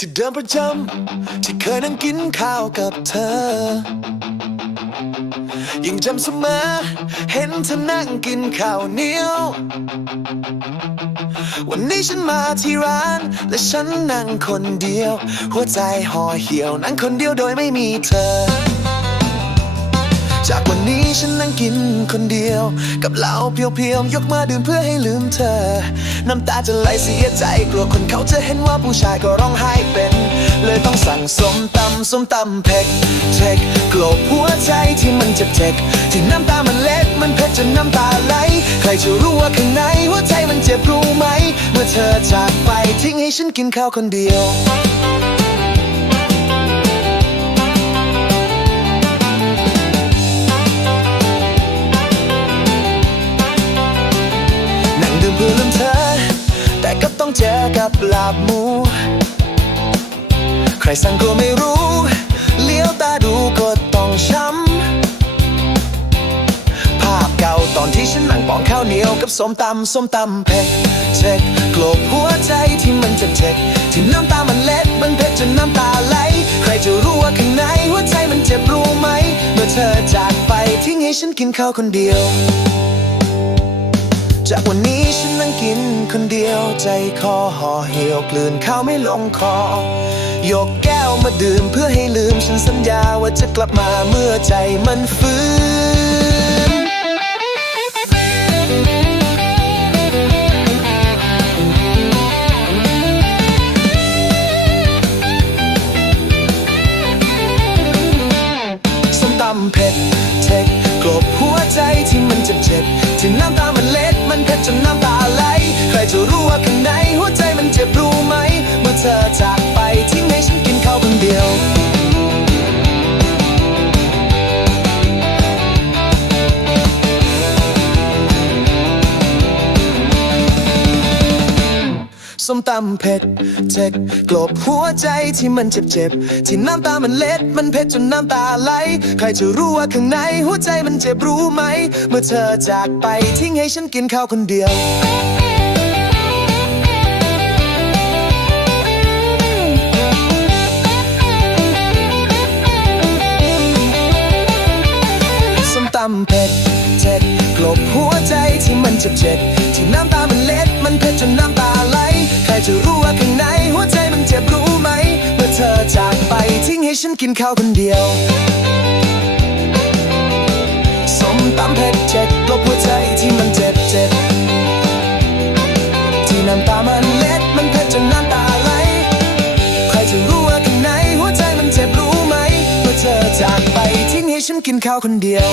ที่เดิมประจำที่เคยนั่งกินข้าวกับเธอ ยังจำเสมอ เห็นเธอนั่งกินข้าวเหนียว วันนี้ฉันมาที่ร้าน และฉันนั่งคนเดียว หัวใจห่อเหี่ยวนั่งคนเดียวโดยไม่มีเธอ จากวันนี้ฉันนั่งกินคนเดียว กับเหล้าเพียวๆยกมาดื่มเพื่อให้ลืมเธอ น้ำตาจะไหลเสียใจกลัวคนเขาจะเห็นว่าผู้ชายก็ร้องไห้เป็น เลยต้องสั่งส้มตำส้มตำเผ็ดเช็คกลบหัวใจที่มันเจ็บเจ็บที่น้ำตามันเล็ดมันเผ็ดจนน้ำตาไหลใครจะรู้ว่าข้างในหัวใจมันเจ็บรู้ไหม เมื่อเธอจากไปทิ้งให้ฉันกินข้าวคนเดียว เพื่อลืมเธอ แต่ก็ต้องเจอกับลาบหมู ใครสั่งก็ไม่รู้ เลี้ยวตาดูก็ต้องช้ำ ภาพเก่าตอนที่ฉันนั่งปองข้าวเหนียวกับส้มตำส้มตำเผ็ดเช็ดกลบหัวใจที่มันเจ็บเจ็บที่น้ำตามันเล็ดมันเผ็ดจนน้ำตาไหล ใครจะรู้ว่าข้างในหัวใจมันเจ็บรู้ไหม เมื่อเธอจากไปทิ้งให้ฉันกินข้าวคนเดียว จากวันนี้ฉันนั่งกินคนเดียวใจคอห่อเหี่ยวกลืนข้าวไม่ลงคอ ยกแก้วมาดื่มเพื่อให้ลืมฉันสัญญาว่าจะกลับมาเมื่อใจมันฟื้น ส้มตำเผ็ดเทค ส้มตำเผ็ดเจ็กกลบหัวใจที่มันเจ็บเจ็บที่น้ำตามันเล็ดมันเผ็ดจนน้ำตาไหล ใครจะรู้ว่าข้างในหัวใจมันเจ็บรู้ไหม เมื่อเธอจากไปทิ้งให้ฉันกินข้าวคนเดียวส้มตำเผ็ดเจ็ดกลบหัวใจที่มันเจ็บเจ็บ ธอจากไปทิ้งให้ฉันกินข้าวคนเดียวสมตำเผ็ดเจ็ดกลบหัวใจที่มันเจ็บเจ็บที่น้ำตามันเล็ดมันเผ็ดจนน้ำตาไหลใครจะรู้ว่าข้างในหัวใจมันเจ็บรู้ไหมเมื่อเธอจากไปทิ้งให้ฉันกินข้าวคนเดียว